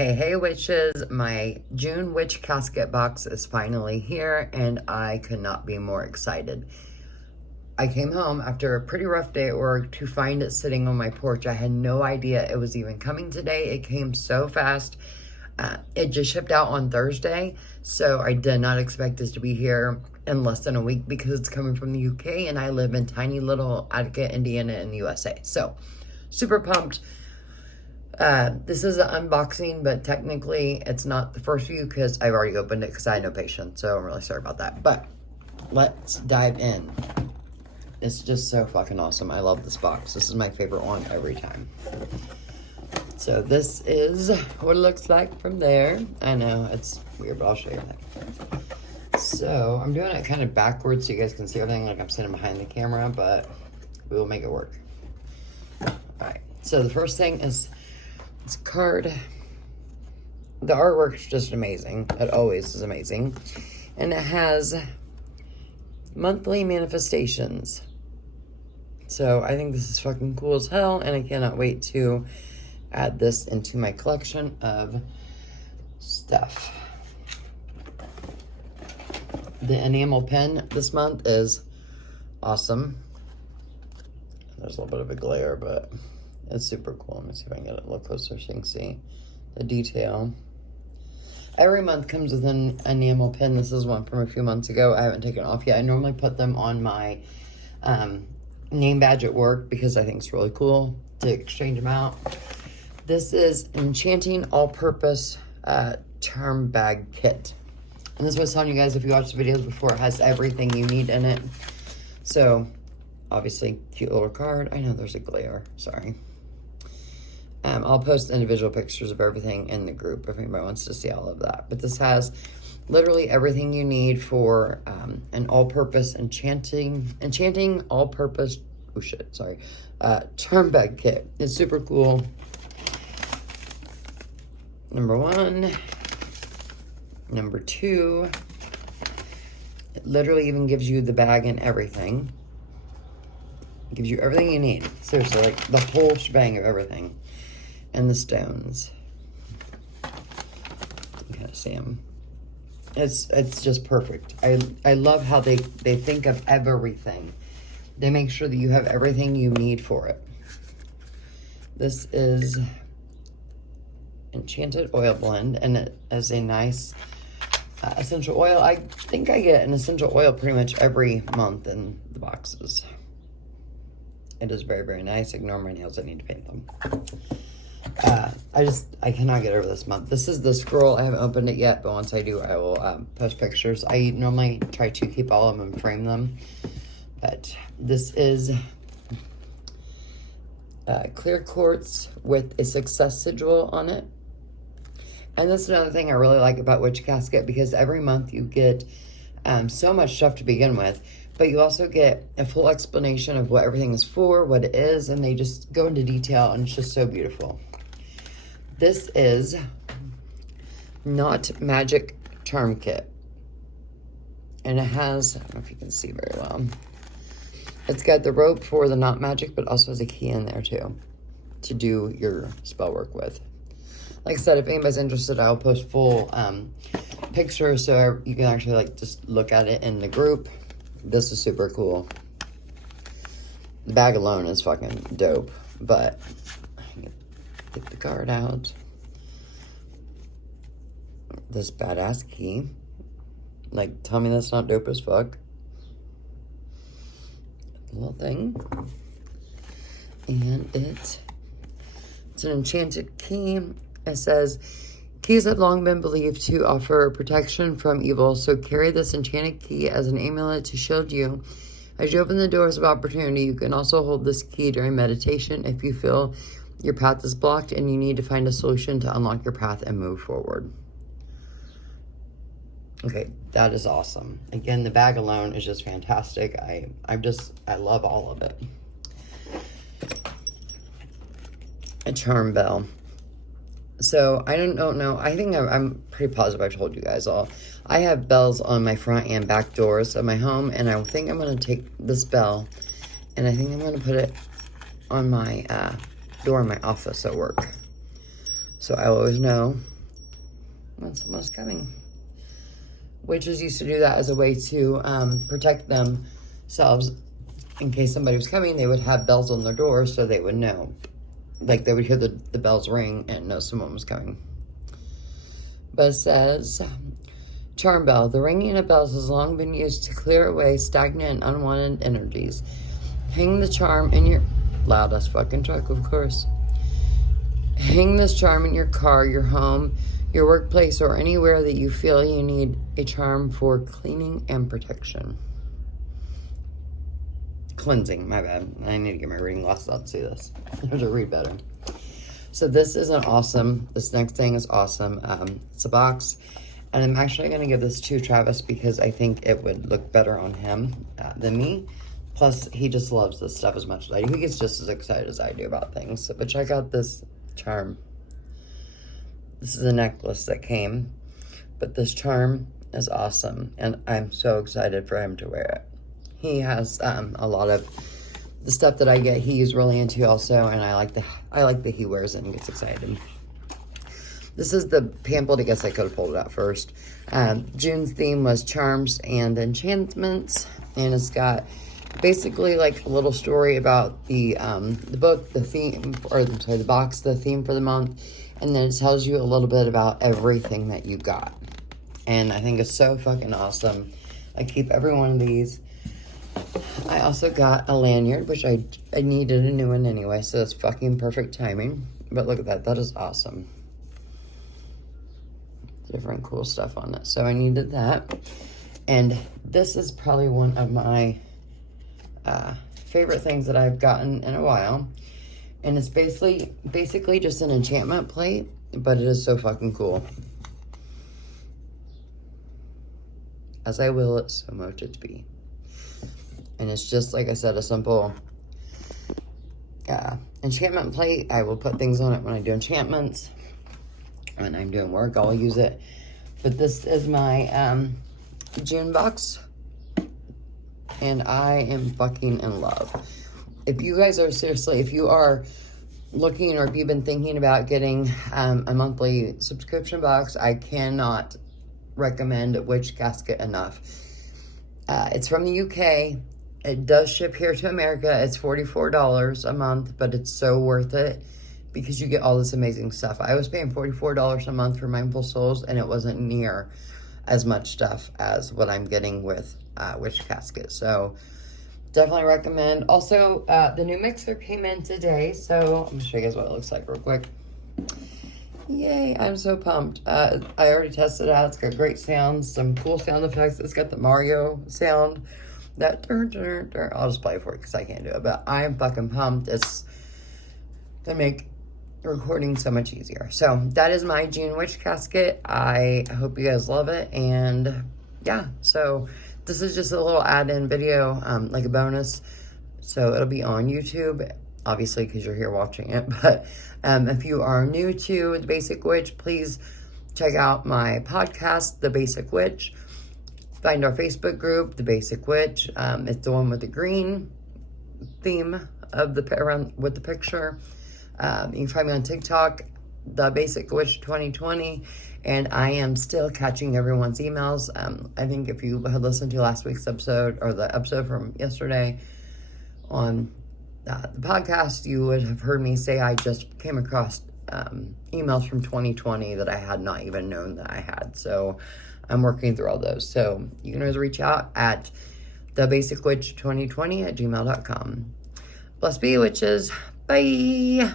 Hey witches, my June witch casket box is finally here and I could not be more excited. I came home after a pretty rough day at work to find it sitting on my porch. I had no idea it was even coming today. It came so fast. It just shipped out on Thursday, so I did not expect this to be here in less than a week because it's coming from the UK and I live in tiny little Attica, Indiana in the USA. So super pumped. This is an unboxing, but technically it's not the first view because I've already opened it because I had no patience. So I'm really sorry about that. But let's dive in. It's just so fucking awesome. I love this box. This is my favorite one every time. So this is what it looks like from there. I know it's weird, but I'll show you that. So I'm doing it kind of backwards so you guys can see everything like I'm sitting behind the camera, but we will make it work. All right. So the first thing is this card. The artwork is just amazing. It always is amazing. And it has monthly manifestations. So I think this is fucking cool as hell, and I cannot wait to add this into my collection of stuff. The enamel pen this month is awesome. There's a little bit of a glare, but it's super cool. Let me see if I can get it a little closer so you can see the detail. Every month comes with an enamel pin. This is one from a few months ago. I haven't taken it off yet. I normally put them on my name badge at work because I think it's really cool to exchange them out. This is Enchanting All-Purpose Charm Bag Kit. And this was telling you guys, if you watched the videos before, it has everything you need in it. So, obviously, cute little card. I know there's a glare. Sorry. I'll post individual pictures of everything in the group if anybody wants to see all of that. But this has literally everything you need for an all-purpose enchanting all-purpose, oh shit, sorry, charm bag kit. It's super cool. Number one. Number two, it literally even gives you the bag and everything. It gives you everything you need. Seriously, like the whole shebang of everything. And the stones. You can kind of see them. It's just perfect. I love how they think of everything. They make sure that you have everything you need for it. This is Enchanted Oil Blend, and it is a nice essential oil. I think I get an essential oil pretty much every month in the boxes. It is very, very nice. Ignore my nails. I need to paint them. I cannot get over this month. This is the scroll. I haven't opened it yet, but once I do, I will post pictures. I normally try to keep all of them and frame them. But this is clear quartz with a success sigil on it. And that's another thing I really like about Witch Casket, because every month you get so much stuff to begin with, but you also get a full explanation of what everything is for, what it is, and they just go into detail, and it's just so beautiful. This is Not Magic Charm Kit. And it has, I don't know if you can see very well, it's got the rope for the Not Magic, but also has a key in there too to do your spell work with. Like I said, if anybody's interested, I'll post full pictures so you can actually like just look at it in the group. This is super cool. The bag alone is fucking dope, but get the card out. This badass key. Like, tell me that's not dope as fuck. The little thing. And it's an enchanted key. It says, keys have long been believed to offer protection from evil, so carry this enchanted key as an amulet to shield you. As you open the doors of opportunity, you can also hold this key during meditation if you feel your path is blocked and you need to find a solution to unlock your path and move forward. Okay, that is awesome. Again, the bag alone is just fantastic. I love all of it. A charm bell. So, I don't know. I think I'm pretty positive I've told you guys all. I have bells on my front and back doors of my home, and I think I'm going to take this bell, and I think I'm going to put it on my door in my office at work. So I always know when someone's coming. Witches used to do that as a way to protect themselves. In case somebody was coming, they would have bells on their doors so they would know. Like, they would hear the bells ring and know someone was coming. But it says, charm bell. The ringing of bells has long been used to clear away stagnant and unwanted energies. Hang the charm in your... Loudest fucking truck, of course. Hang this charm in your car, your home, your workplace, or anywhere that you feel you need a charm for cleaning and protection. Cleansing, my bad. I need to get my reading glasses out to see this. I have to read better. So this is an awesome, this next thing is awesome. It's a box, and I'm actually going to give this to Travis because I think it would look better on him than me. Plus, he just loves this stuff as much as I do. He gets just as excited as I do about things. So, but check out this charm. This is a necklace that came, but this charm is awesome, and I'm so excited for him to wear it. He has a lot of the stuff that I get. He's really into also, and I like that he wears it and gets excited. This is the pamphlet. I guess I could have pulled it out first. June's theme was charms and enchantments, and it's got basically like a little story about the book, the theme, or I'm sorry, the box, the theme for the month, and then it tells you a little bit about everything that you got. And I think it's so fucking awesome. I keep every one of these. I also got a lanyard, which I needed a new one anyway, so it's fucking perfect timing. But look at that. That is awesome. Different cool stuff on it. So I needed that. And this is probably one of my favorite things that I've gotten in a while. And it's basically just an enchantment plate, but it is so fucking cool. As I will it, so much it be. And it's just, like I said, a simple enchantment plate. I will put things on it when I do enchantments. When I'm doing work, I'll use it. But this is my June box. And I am fucking in love. If you guys are seriously, if you are looking or if you've been thinking about getting a monthly subscription box, I cannot recommend Witch Casket enough. It's from the UK. It does ship here to America. It's $44 a month, but it's so worth it because you get all this amazing stuff. I was paying $44 a month for Mindful Souls, and it wasn't near as much stuff as what I'm getting with Witch Casket. So definitely recommend. Also, the new mixer came in today, so I'm gonna show you guys what it looks like real quick. Yay, I'm so pumped. I already tested it out. It's got great sounds, some cool sound effects. It's got the Mario sound. That I'll just play it for you because I can't do it, but I am fucking pumped. It's gonna make recording so much easier. So that is my June Witch Casket. I hope you guys love it, and yeah, so this is just a little add-in video, like a bonus, so it'll be on YouTube, obviously, because you're here watching it. But if you are new to The Basic Witch, please check out my podcast, The Basic Witch. Find our Facebook group, The Basic Witch. It's the one with the green theme of around with the picture. You can find me on TikTok, The Basic Witch 2020, and I am still catching everyone's emails. I think if you had listened to last week's episode, or the episode from yesterday on the podcast, you would have heard me say I just came across emails from 2020 that I had not even known that I had. So I'm working through all those. So you can always reach out at thebasicwitch2020 at gmail.com. Bless be, witches. Bye.